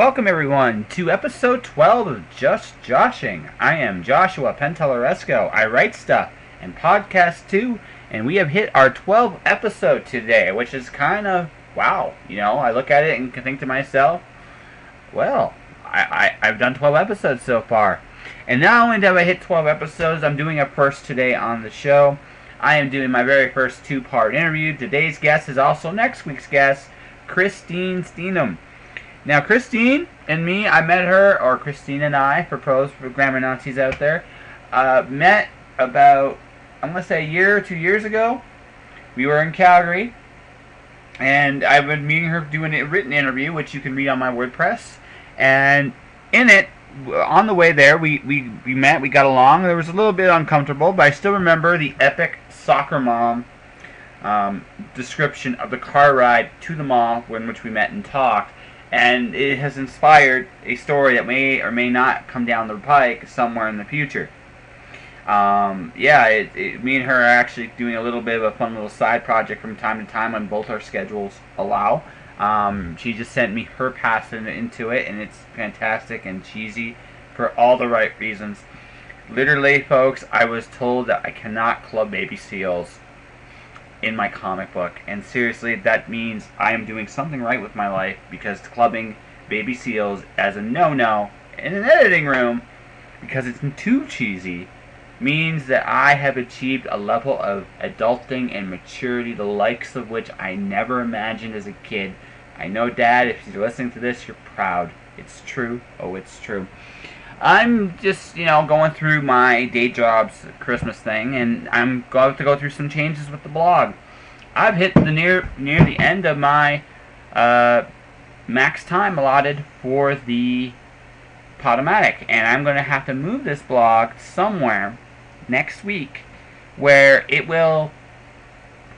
welcome everyone to episode 12 of Just Joshing. I am Joshua Penteleresco. I write stuff and podcast too, and we have hit our 12th episode today, which is kind of, wow. I look at it and can think to myself, well, I've done 12 episodes so far. And not only have I hit 12 episodes, I'm doing a first today on the show. I am doing my very first two-part interview. Today's guest is also next week's guest, Christine Steendam. Now, Christine and me, I met her, or Christine and I, for grammar Nazis out there, met about, I'm going to say a year or 2 years ago. We were in Calgary, and I've been meeting her doing a written interview, which you can read on my WordPress. And in it, on the way there, we met, we got along. There was a little bit uncomfortable, but I still remember the epic soccer mom description of the car ride to the mall in which we met and talked. And it has inspired a story that may or may not come down the pike somewhere in the future. Me and her are actually doing a little bit of a fun little side project from time to time when both our schedules allow. She just sent me her pass into it, and it's fantastic and cheesy for all the right reasons. Literally, folks, I was told that I cannot club baby seals in my comic book, and seriously, that means I am doing something right with my life, because clubbing baby seals as a no-no in an editing room, because it's too cheesy, means that I have achieved a level of adulting and maturity, the likes of which I never imagined as a kid. I know, Dad, if you're listening to this, you're proud. It's true. Oh, it's true. I'm just, going through my day job's Christmas thing, and I'm going to go through some changes with the blog. I've hit the near the end of my max time allotted for the Podomatic, and I'm going to have to move this blog somewhere next week where it will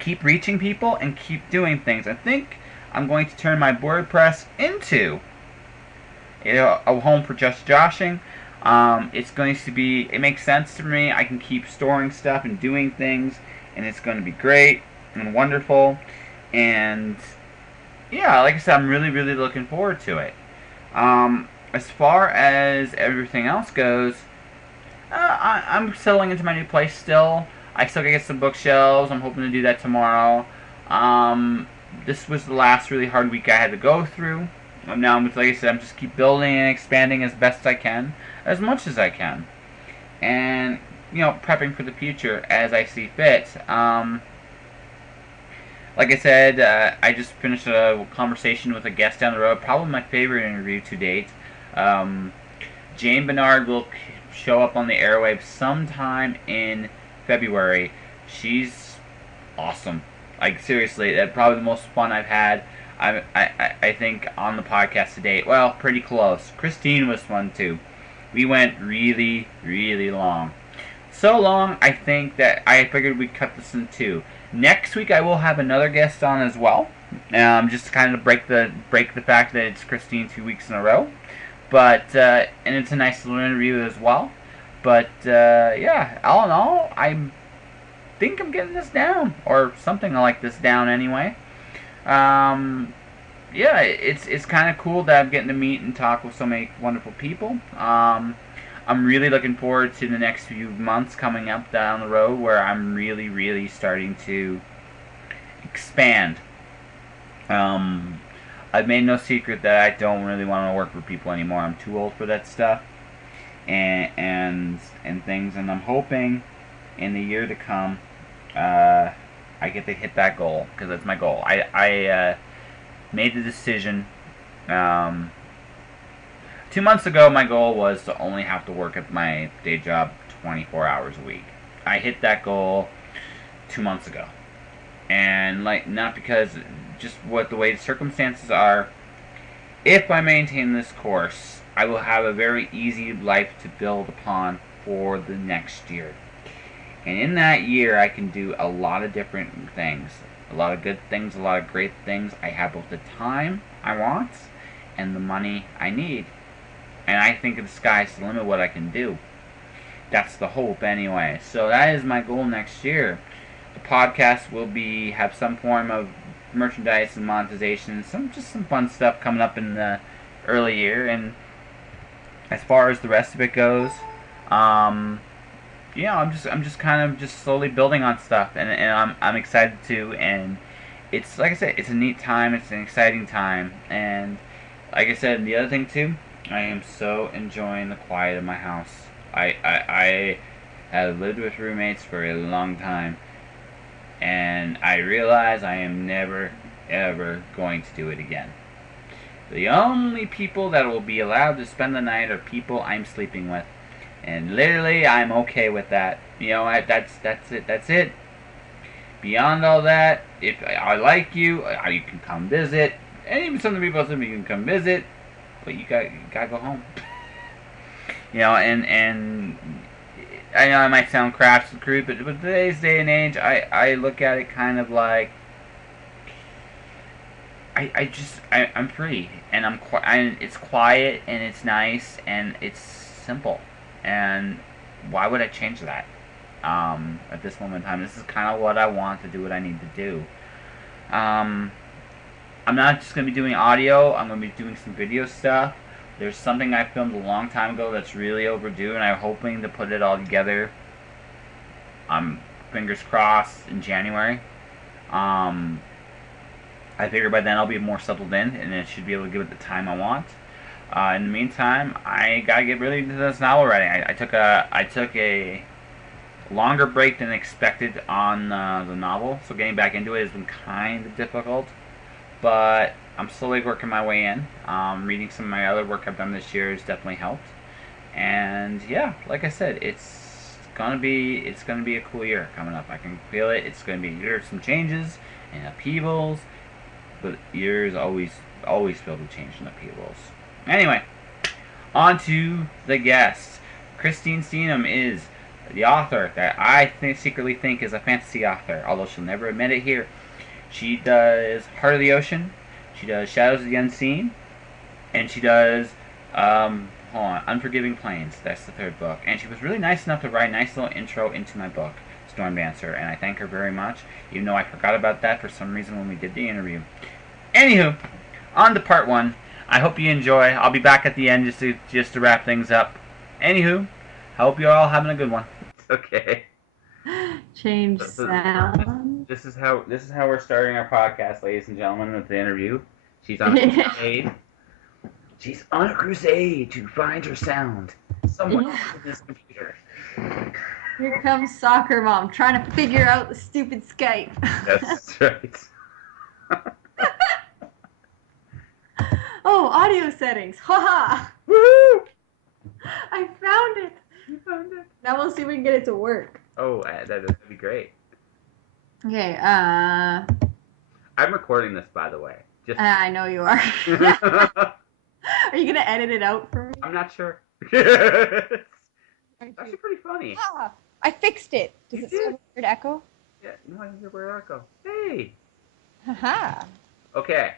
keep reaching people and keep doing things. I think I'm going to turn my WordPress into a home for Just Joshing. It's going to be, it makes sense to me. I can keep storing stuff and doing things, and it's going to be great and wonderful. And yeah, like I said, I'm really, really looking forward to it. As far as everything else goes, I'm settling into my new place still. I still gotta get some bookshelves. I'm hoping to do that tomorrow. This was the last really hard week I had to go through. Now, like I said, I'm just keep building and expanding as best I can, as much as I can, and prepping for the future as I see fit. Like I said, I just finished a conversation with a guest down the road, probably my favorite interview to date. Jane Bernard will show up on the airwaves sometime in February. She's awesome. Like, seriously, that's probably the most fun I've had. I think on the podcast to date. Well, pretty close. Christine was fun too. We went really, really long. So long, I think that I figured we'd cut this in two. Next week I will have another guest on as well. Just to kind of break the fact that it's Christine 2 weeks in a row. But and it's a nice little interview as well. But yeah, all in all, I think I'm getting this down, or something like this down anyway. Yeah, it's kind of cool that I'm getting to meet and talk with so many wonderful people. I'm really looking forward to the next few months coming up down the road, where I'm really, really starting to expand. I've made no secret that I don't really want to work with people anymore. I'm too old for that stuff, and things, and I'm hoping in the year to come I get to hit that goal, because that's my goal. I made the decision 2 months ago. My goal was to only have to work at my day job 24 hours a week. I hit that goal 2 months ago, and not because just what the way the circumstances are. If I maintain this course, I will have a very easy life to build upon for the next year. And in that year, I can do a lot of different things. A lot of good things, a lot of great things. I have both the time I want and the money I need. And I think the sky's the limit what I can do. That's the hope anyway. So that is my goal next year. The podcast will have some form of merchandise and monetization, some fun stuff coming up in the early year. And as far as the rest of it goes, um, I'm just kind of just slowly building on stuff, and I'm excited to. And it's like I said, it's a neat time, it's an exciting time, and like I said, the other thing too, I am so enjoying the quiet of my house. I have lived with roommates for a long time, and I realize I am never ever going to do it again. The only people that will be allowed to spend the night are people I'm sleeping with. And literally, I'm okay with that. That's it. That's it. Beyond all that, if I like you, you can come visit. And even some of the people tell me you can come visit, but you gotta go home. And I know I might sound crass and crude, but today's day and age, I look at it kind of like I'm free, and it's quiet, and it's nice, and it's simple, and why would I change that? At this moment in time, this is kind of what I want to do, what I need to do. I'm not just going to be doing audio, I'm going to be doing some video stuff. There's something I filmed a long time ago that's really overdue, and I'm hoping to put it all together, fingers crossed, in January. I figure by then I'll be more settled in, and it should be able to give it the time I want. In the meantime, I gotta get really into this novel writing. I took a longer break than expected on the novel, so getting back into it has been kind of difficult. But I'm slowly working my way in. Reading some of my other work I've done this year has definitely helped. And yeah, like I said, it's gonna be a cool year coming up. I can feel it. It's gonna be a year of some changes and upheavals, but years always filled with change and upheavals. Anyway, on to the guest. Christine Steendam is the author that I secretly think is a fantasy author, although she'll never admit it here. She does Heart of the Ocean, she does Shadows of the Unseen, and she does Unforgiving Plains. That's the third book. And she was really nice enough to write a nice little intro into my book, Storm Dancer, and I thank her very much, even though I forgot about that for some reason when we did the interview. Anywho, on to part one. I hope you enjoy. I'll be back at the end just to wrap things up. Anywho, I hope you're all having a good one. Okay. Change sound. This is how we're starting our podcast, ladies and gentlemen, with the interview. She's on a crusade. She's on a crusade to find her sound. Someone on this computer. Here comes soccer mom trying to figure out the stupid Skype. That's right. Oh, audio settings. Haha. Woohoo! I found it. You found it. Now we'll see if we can get it to work. Oh, that'd be great. Okay, I'm recording this, by the way. Just I know you are. Are you going to edit it out for me? I'm not sure. It's actually pretty funny. Ah, I fixed it. Does it still have a weird echo? Yeah, no, I hear where echo. Hey! Haha. Okay.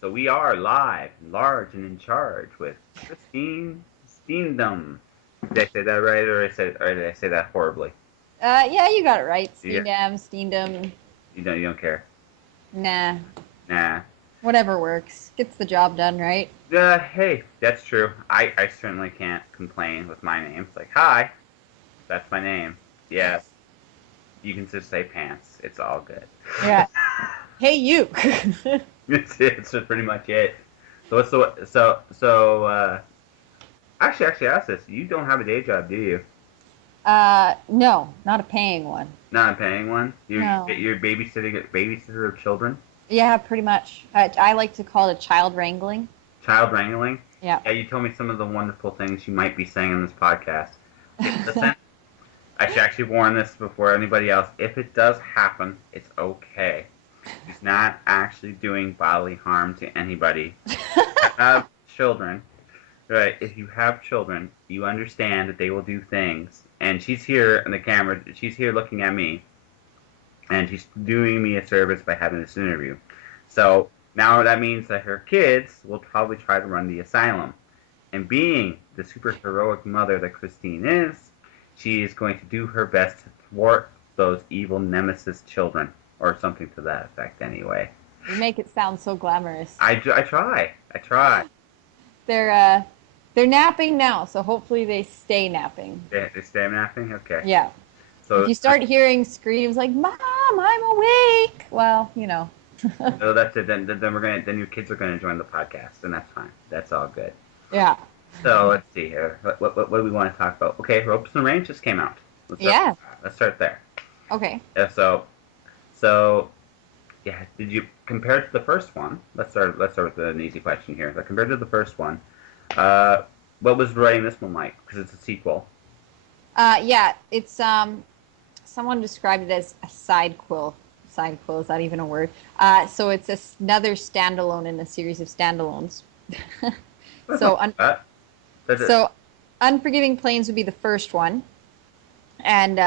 So we are live, large, and in charge with Christine Steendam. Did I say that right, or did I say that horribly? Yeah, you got it right. Yeah. Steendam. You don't care? Nah. Nah. Whatever works. Gets the job done, right? Hey, that's true. I certainly can't complain with my name. It's like, hi, that's my name. Yes. You can just say pants. It's all good. Yeah. Hey, you. It's pretty much it. So what's the actually ask this. You don't have a day job, do you? No, not a paying one. Not a paying one? No. You're babysitter of children? Yeah, pretty much. I like to call it child wrangling. Child wrangling? Yeah. Yeah, you told me some of the wonderful things you might be saying in this podcast. Listen, I should actually warn this before anybody else. If it does happen, it's okay. He's not actually doing bodily harm to anybody. Have children. Right, if you have children, you understand that they will do things. And she's here in the camera, she's here looking at me. And she's doing me a service by having this interview. So now that means that her kids will probably try to run the asylum. And being the super heroic mother that Christine is, she is going to do her best to thwart those evil nemesis children. Or something to that effect anyway. You make it sound so glamorous. I try. I try. They're they're napping now, so hopefully they stay napping. They stay napping? Okay. Yeah. If So, you start hearing screams like "Mom, I'm awake," well, you know. so that's it. Then your kids are gonna join the podcast, and that's fine. That's all good. Yeah. So let's see here. What do we want to talk about? Okay, Ropes and Range just came out. Yeah. Let's start there. Okay. Yeah, so yeah. Did you compare it to the first one? Let's start with an easy question here. But compared to the first one, what was writing this one like? Because it's a sequel. Yeah, it's someone described it as a side quill. Side quill, is that even a word? So it's another standalone in a series of standalones. So so Unforgiving Plains would be the first one, and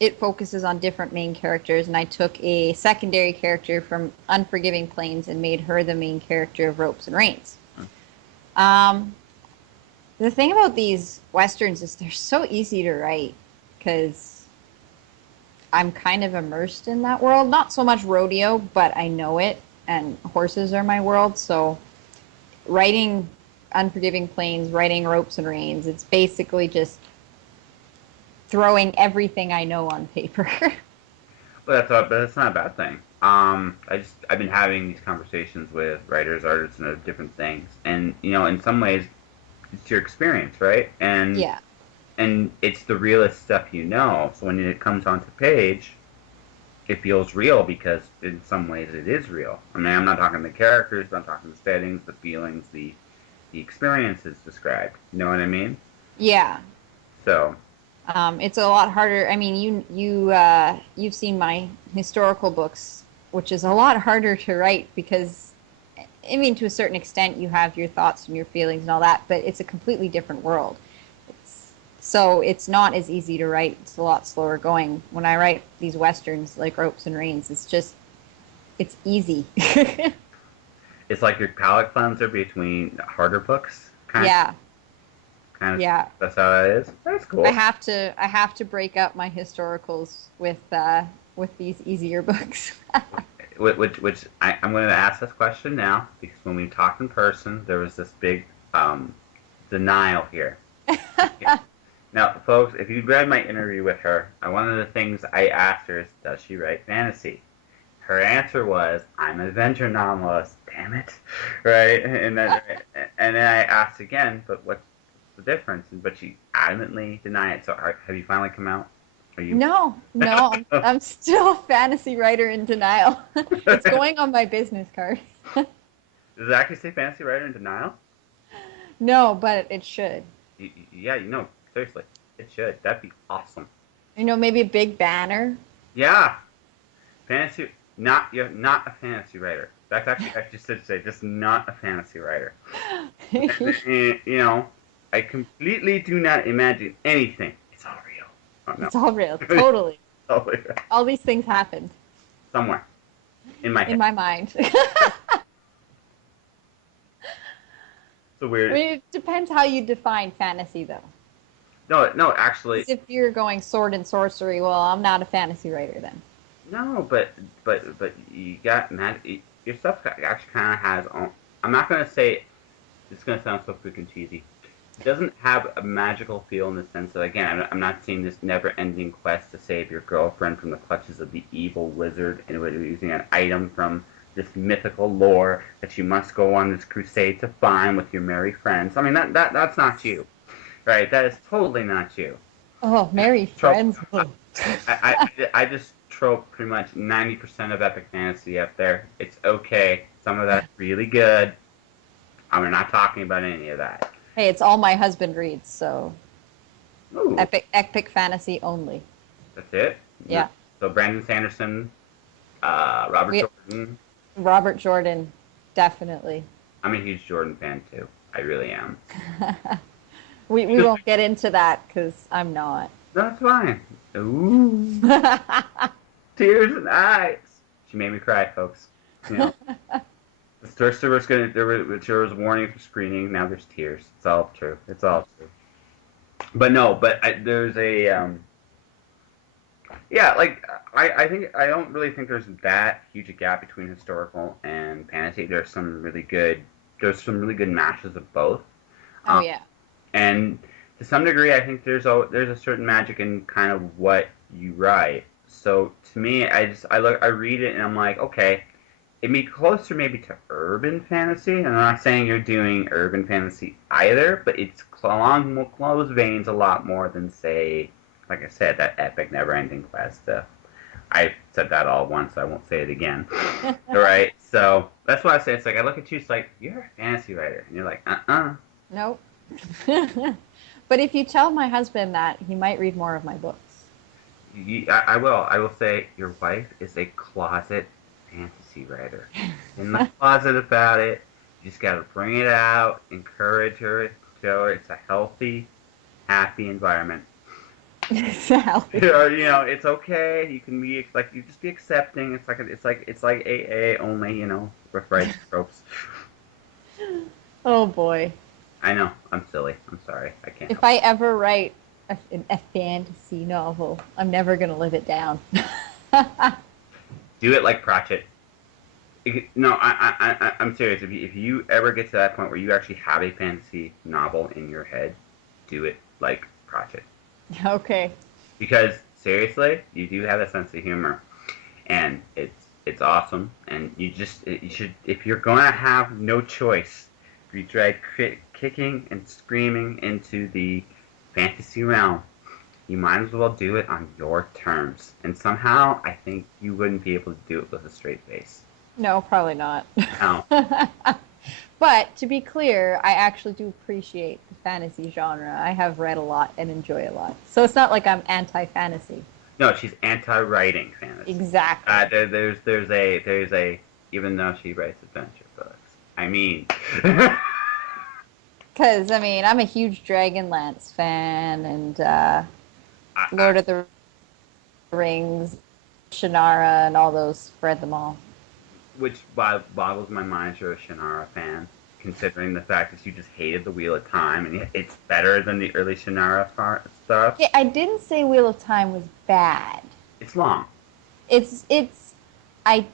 it focuses on different main characters, and I took a secondary character from Unforgiving Plains and made her the main character of Ropes and Reins. The thing about these westerns is they're so easy to write because I'm kind of immersed in that world. Not so much rodeo, but I know it, and horses are my world. So writing Unforgiving Plains, writing Ropes and Reins, it's basically just throwing everything I know on paper. But that's not a bad thing. I've been having these conversations with writers, artists, and different things, and in some ways, it's your experience, right? And Yeah. and it's the realest stuff you know. So when it comes onto page, it feels real because in some ways it is real. I mean, I'm not talking the characters, but I'm talking the settings, the feelings, the experiences described. You know what I mean? Yeah. So It's a lot harder. I mean, you've seen my historical books, which is a lot harder to write because, I mean, to a certain extent, you have your thoughts and your feelings and all that, but it's a completely different world. So it's not as easy to write. It's a lot slower going. When I write these westerns like Ropes and Reins, it's easy. it's like your palate cleanser between harder books. Yeah. Kind of. Yeah. That's how that is. That's cool. I have to break up my historicals with these easier books. Which I'm going to ask this question now because when we talked in person, there was this big denial here. Now, folks, if you read my interview with her, one of the things I asked her is, does she write fantasy? Her answer was, I'm an adventure novelist. Damn it, right? And then I asked again, but what's the difference? But she adamantly denied it. So have you finally come out? Are you? No, I'm still a fantasy writer in denial. It's going on my business card. Does it actually say fantasy writer in denial? No, but it should. Yeah, seriously, it should. That'd be awesome. Maybe a big banner. Yeah, you're not a fantasy writer. That's actually I just should say just not a fantasy writer. And, I completely do not imagine anything. It's all real. Oh, no. It's all real, totally. All real. All these things happened Somewhere in my head. in my mind. So weird. I mean, it depends how you define fantasy, though. No, actually. If you're going sword and sorcery, well, I'm not a fantasy writer then. No, but you got magic. Your stuff actually kind of has. I'm not gonna say it's gonna sound so freaking cheesy. It doesn't have a magical feel in the sense that, again, I'm not seeing this never-ending quest to save your girlfriend from the clutches of the evil wizard, and we're using an item from this mythical lore that you must go on this crusade to find with your merry friends. I mean, that's not you, right? That is totally not you. Oh, merry friends. I just trope pretty much 90% of epic fantasy up there. It's okay. Some of that's really good. I'm not talking about any of that. Hey, it's all my husband reads, so Ooh. epic fantasy only. That's it? Yeah. So Brandon Sanderson, Robert Jordan. Robert Jordan, definitely. I'm a huge Jordan fan too. I really am. we won't get into that because I'm not. That's fine. Ooh. Tears and eyes. She made me cry, folks. The first there was warning for screening. Now there's tears. It's all true. It's all true. But no. There's a Yeah, like I think I don't really think there's that huge a gap between historical and fantasy. There's some really good matches of both. Oh Um, yeah. and to some degree, I think there's a certain magic in kind of what you write. So to me, I read it and I'm like, okay, it'd be closer maybe to urban fantasy. And I'm not saying you're doing urban fantasy either, but it's along those veins a lot more than say, like I said, that epic never-ending quest. I said that all once, so I won't say it again. All right, so that's why I say it's like I look at you, it's like you're a fantasy writer, and you're like, Nope. But if you tell my husband that, he might read more of my books. I will. I will say your wife is a closet fantasy writer. In the closet about it. You just got to bring it out, encourage her, show her it's a healthy, happy environment. Sally. You know, it's okay. You can be like you just be accepting. It's like AA only. You know, with right tropes. Oh boy. I know. I'm silly. I'm sorry. I can't If help I ever write a fantasy novel, I'm never going to live it down. it. Do it like Pratchett. No, I'm serious. If you ever get to that point where you actually have a fantasy novel in your head, do it like Pratchett. Okay. Because seriously, you do have a sense of humor, and it's awesome. And you should if you're going to have no choice, be dragged kicking and screaming into the fantasy realm. You might as well do it on your terms. And somehow, I think you wouldn't be able to do it with a straight face. No, probably not. No. But to be clear, I actually do appreciate the fantasy genre. I have read a lot and enjoy a lot. So it's not like I'm anti-fantasy. No, she's anti-writing fantasy. Exactly. There's a even though she writes adventure books. I mean, Because, I mean, I'm a huge Dragonlance fan and I, Lord of the Rings, Shannara, and all those. Read them all. which boggles my mind. You're a Shannara fan, considering the fact that you just hated the Wheel of Time, and it's better than the early Shannara stuff. Yeah, I didn't say Wheel of Time was bad. It's long. It's I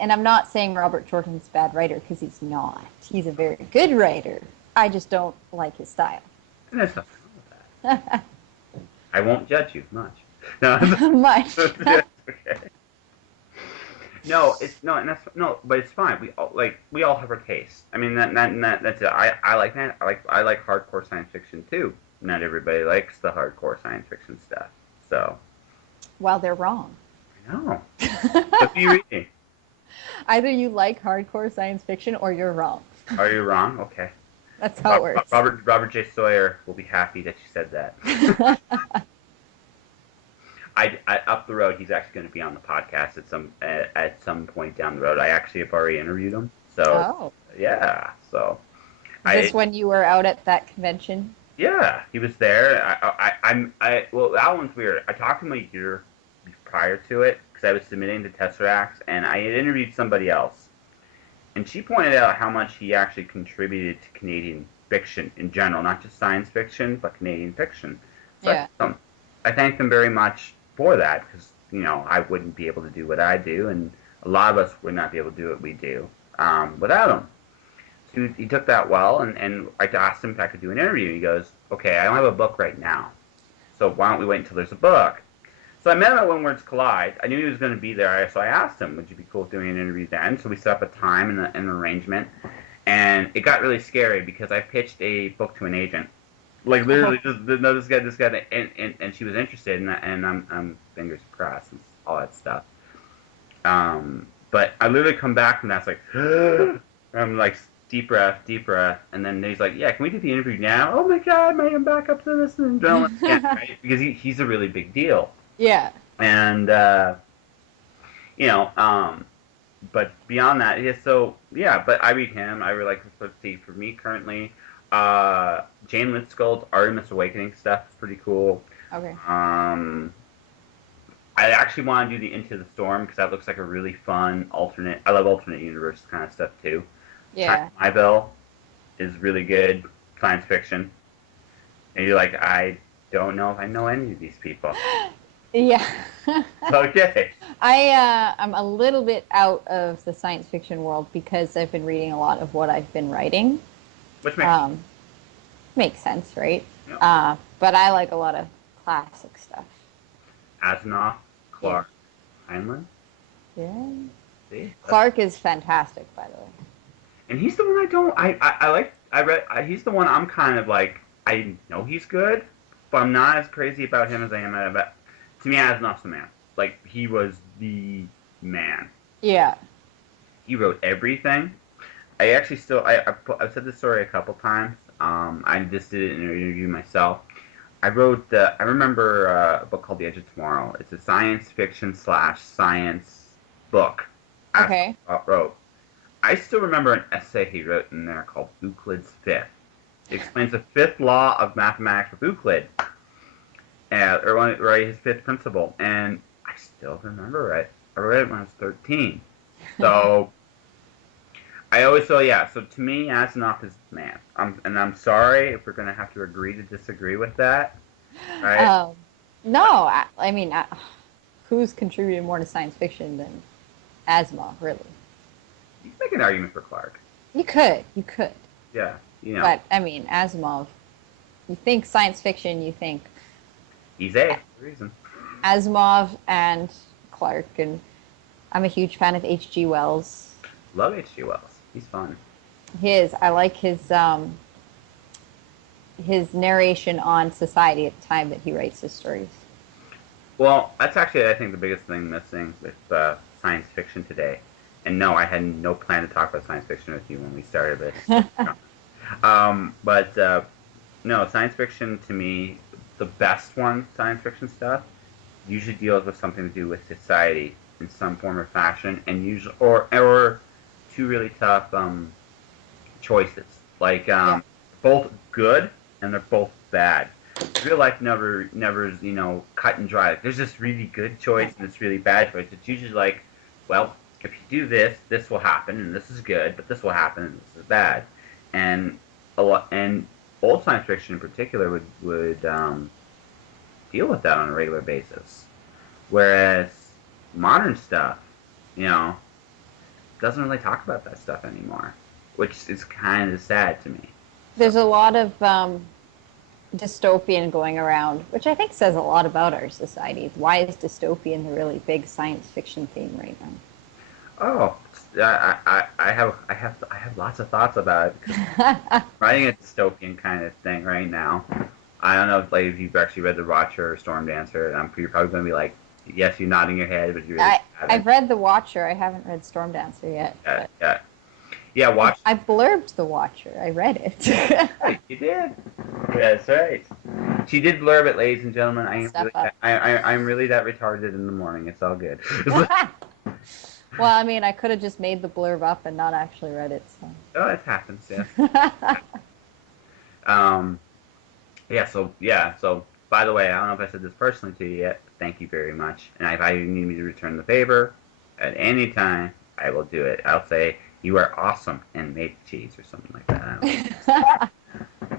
and I'm not saying Robert Jordan's a bad writer because he's not. He's a very good writer. I just don't like his style. And there's nothing wrong with that. I won't judge you much. No, Much. okay. No, it's no, and that's no, but it's fine. We all have our taste. I mean that's it. I like that. I like hardcore science fiction too. Not everybody likes the hardcore science fiction stuff. So Well, they're wrong. I know. What are you reading? Either you like hardcore science fiction or you're wrong. Are you wrong? Okay. That's how it works. Robert J. Sawyer will be happy that you said that. Up the road, he's actually going to be on the podcast at some point down the road. I actually have already interviewed him. So Oh. yeah, so Is this when you were out at that convention? yeah, he was there. Well, that one's weird. I talked to him a year prior to it because I was submitting to Tesseracts, and I had interviewed somebody else, and she pointed out how much he actually contributed to Canadian fiction in general, not just science fiction, but Canadian fiction. So Yeah. I thanked him very much for that because I wouldn't be able to do what I do, and a lot of us would not be able to do what we do without him. So he took that well, and I asked him if I could do an interview. He goes, "Okay, I don't have a book right now, so why don't we wait until there's a book?" So I met him at When Words Collide. I knew he was going to be there, so I asked him, "Would you be cool doing an interview then?" So we set up a time and an arrangement, and it got really scary because I pitched a book to an agent. Like literally, just no, this guy, and she was interested, and I'm fingers crossed and all that stuff. But I literally come back from that, it's like, I'm like, deep breath, and then he's like, yeah, can we do the interview now? Oh my god, I'm back up to this and yeah, right? Because he's a really big deal, Yeah. and you know, but beyond that, yeah, so yeah, but I read him. I really like. Let's see, for me currently. Jane Litskull's Artemis Awakening stuff is pretty cool. Okay. I actually want to do the Into the Storm because that looks like a really fun alternate. I love alternate universe kind of stuff too. Yeah. My Bill is really good science fiction, and you're like, I don't know if I know any of these people. Yeah. Okay. I'm a little bit out of the science fiction world because I've been reading a lot of what I've been writing. Which makes sense. Um, Makes sense, right? Yep. But I like a lot of classic stuff. Asimov, Yeah. Clark, Heinlein. Yeah. See? Clark is fantastic, by the way. And he's the one I don't. I like. I read. He's the one I'm kind of like. I know he's good, but I'm not as crazy about him as I am about. To me, Asimov's the man. Like he was the man. Yeah. He wrote everything. I actually still. I've said this story a couple times. I just did it in an interview myself. I remember a book called The Edge of Tomorrow. It's a science fiction slash science book. Okay. Asimov wrote. I still remember an essay he wrote in there called Euclid's Fifth. It explains the fifth law of mathematics with Euclid, or his fifth principle, and I still remember it. I read it when I was 13. So I always so yeah. So to me, Asimov is man. And I'm sorry if we're gonna have to agree to disagree with that. Right? Um, no, I mean, who's contributed more to science fiction than Asimov, really? You can make an argument for Clark. You could. Yeah, you know, But I mean, Asimov, you think science fiction, you think he's A for a reason. Asimov and Clark, and I'm a huge fan of H.G. Wells. Love H.G. Wells. He's fun. I like his narration on society at the time that he writes his stories. Well, that's actually I think the biggest thing missing with science fiction today. And no, I had no plan to talk about science fiction with you when we started this. But no, science fiction to me, the best one, science fiction stuff, usually deals with something to do with society in some form or fashion, and usually or two really tough choices, like Yeah. both good and they're both bad. Real life never cut and dry. Like, there's this really good choice and this really bad choice. It's usually like, well, if you do this, this will happen, and this is good, but this will happen, and this is bad. And and old science fiction in particular would deal with that on a regular basis, whereas modern stuff, you know, doesn't really talk about that stuff anymore, which is kind of sad to me. So There's a lot of dystopian going around, which I think says a lot about our society. Why is dystopian the really big science fiction theme right oh, I have lots of thoughts about it because now? writing a dystopian kind of thing right now. I don't know if you've actually read The Watcher or Storm Dancer, and you're probably going to be like, yes, you're nodding your head, but you really I've haven't. read The Watcher. I haven't read Storm Dancer yet. Yeah, But yeah, yeah. Watch. I blurbed The Watcher. I read it. Right, you did. That's right. She did blurb it, ladies and gentlemen. I am Stuff really, up. I'm really that retarded in the morning. It's all good. Well, I mean, I could have just made the blurb up and not actually read it. Oh, it happens. Yes. So. Um. Yeah. So yeah. So by the way, I don't know if I said this personally to you yet. But thank you very much. And if you need me to return the favor at any time, I will do it. I'll say you are awesome and make cheese or something like that. I don't know.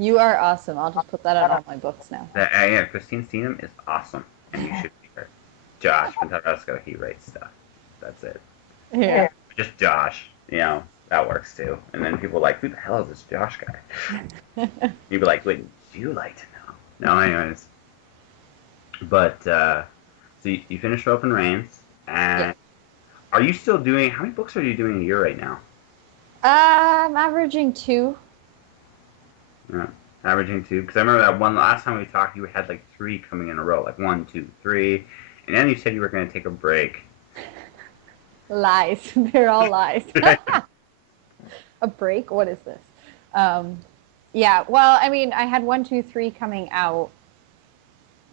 You are awesome. I'll just put that on all my books now. Yeah, Christine Steendam is awesome, and you should be her. Josh Pentarosco, he writes stuff. That's it. Yeah. Just Josh, that works too. And then people are like, who the hell is this Josh guy? You'd be like, wait, would you like to know? No, anyways. But, so you finished Open Reigns, and Yeah. are you still doing, how many books are you doing a year right now? I'm averaging 2. Yeah, averaging 2. Because I remember that one last time we talked, you had like 3 coming in a row, like 1, 2, 3. And then you said you were going to take a break. Lies. They're all lies. A break? What is this? Yeah, well, I mean, I had 1, 2, 3 coming out.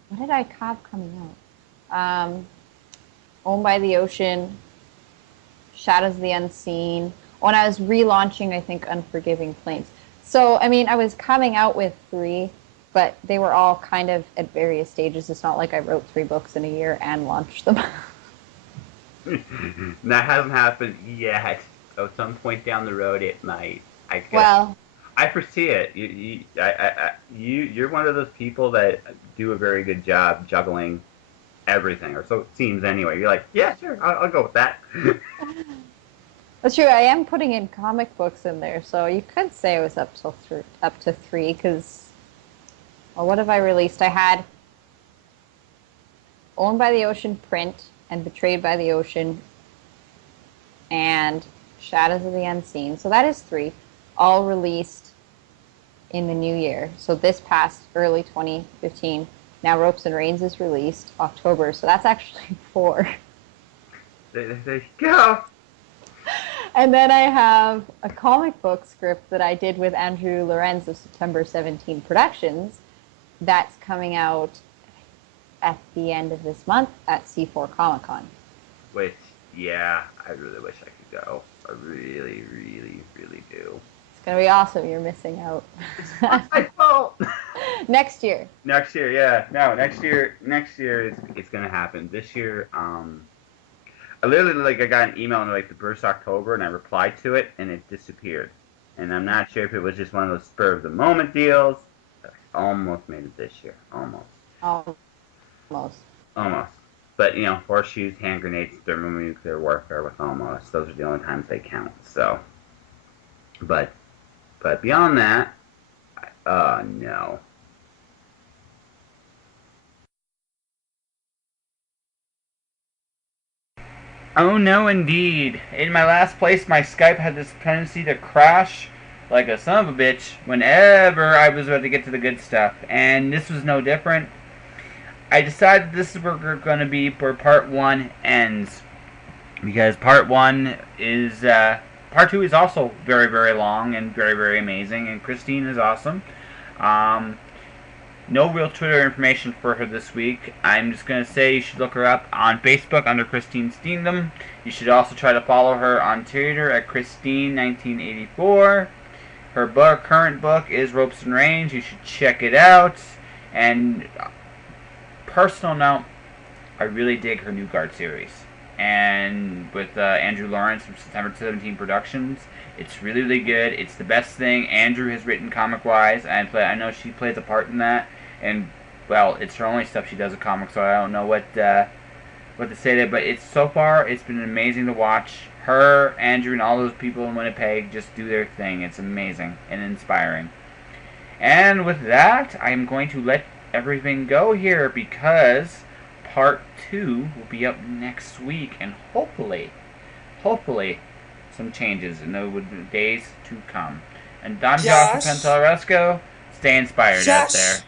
What did I have coming out? Owned by the Ocean, Shadows of the Unseen. When I was relaunching, I think, Unforgiving Plains. So, I mean, I was coming out with 3, but they were all kind of at various stages. It's not like I wrote 3 books in a year and launched them. That hasn't happened yet. So at some point down the road, it might. Well, I foresee it. You're one of those people that do a very good job juggling everything, or so it seems anyway. You're like, yeah, sure, I'll go with that. That's true. I am putting in comic books in there, so you could say it was up to three. Because, well, what have I released? I had Owned by the Ocean print and Betrayed by the Ocean and Shadows of the Unseen. So that is three, all released in the new year. So this past early 2015. Now Ropes and Reins is released October. So that's actually four. There you go. And then I have a comic book script that I did with Andrew Lorenz of September 17 Productions that's coming out at the end of this month at C4 Comic Con. Which, yeah, I really wish I could go. I really, really, really do. It's going to be awesome. You're missing out. It's not my fault. Next year. Next year, yeah. No, next year it's going to happen. This year, I literally, I got an email in, the first October, and I replied to it, and it disappeared. And I'm not sure if it was just one of those spur-of-the-moment deals. I almost made it this year. Almost. Almost. But, horseshoes, hand grenades, thermonuclear warfare with almost. Those are the only times they count. So, but beyond that, no. Oh no, indeed. In my last place, my Skype had this tendency to crash like a son of a bitch whenever I was about to get to the good stuff. And this was no different. I decided this is where we're going to be where part one ends. Because part two is also very, very long and very, very amazing. And Christine is awesome. No real Twitter information for her this week. I'm just going to say you should look her up on Facebook under Christine Steendam. You should also try to follow her on Twitter at Christine1984. Her current book is Ropes and Reins. You should check it out. And personal note, I really dig her New Guard series. And with Andrew Lawrence from September 17 Productions, it's really, really good. It's the best thing Andrew has written comic-wise. And I know she plays a part in that. And, well, it's her only stuff she does with comics, so I don't know what to say there. But so far, it's been amazing to watch her, Andrew, and all those people in Winnipeg just do their thing. It's amazing and inspiring. And with that, I'm going to let everything go here because part 2 will be up next week, and hopefully, some changes in the days to come. And I'm Josh Penteleresco. Stay inspired out there.